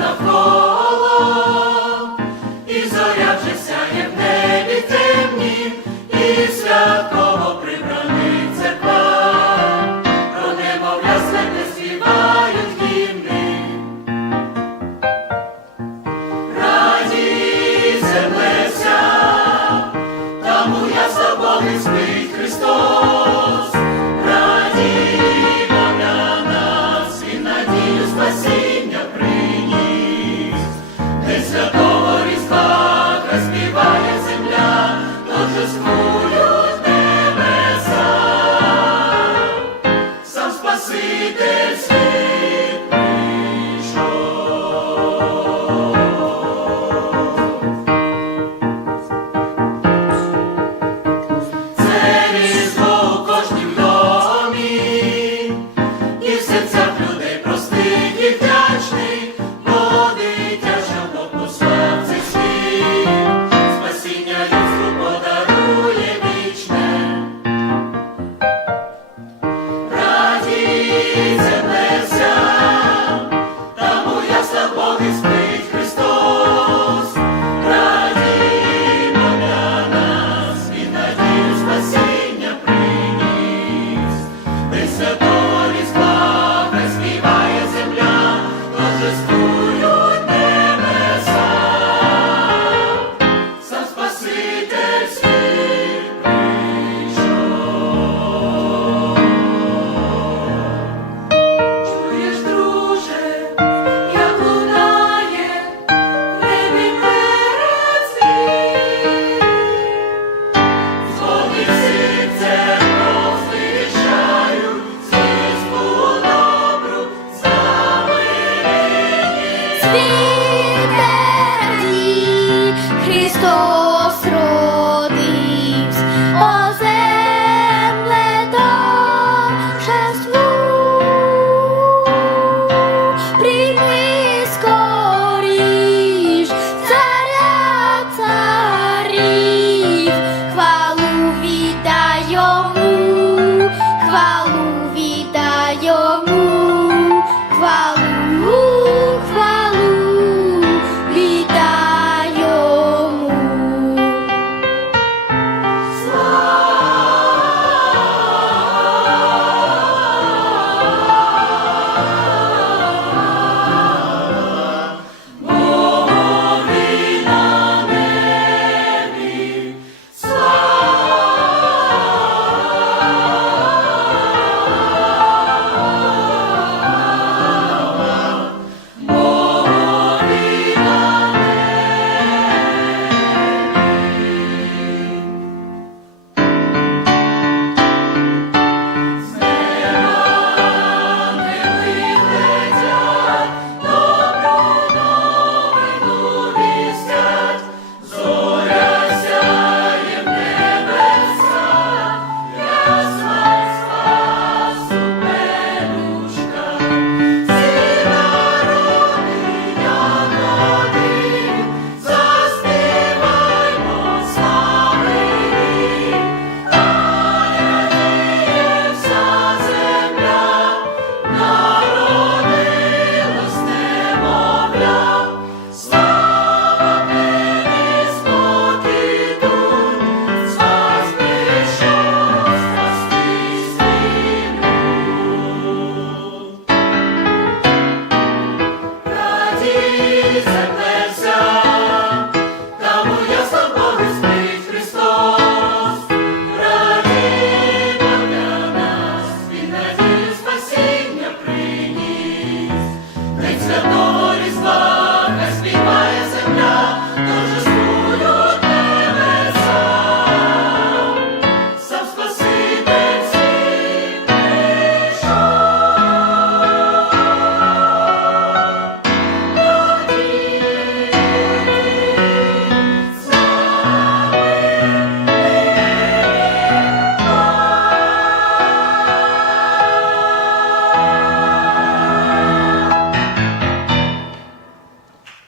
the floor. Spirit of.